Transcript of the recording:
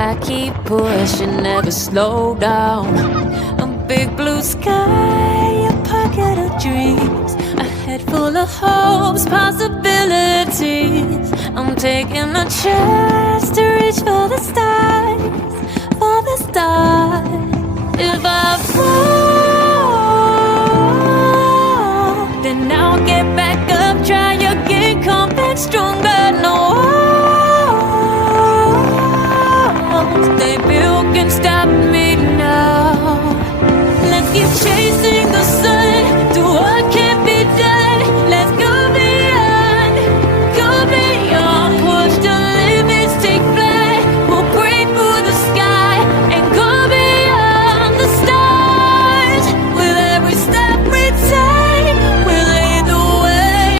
I keep pushing, never slow down. A big blue sky, a pocket of dreams, a head full of hopes, possibilities. I'm taking a chance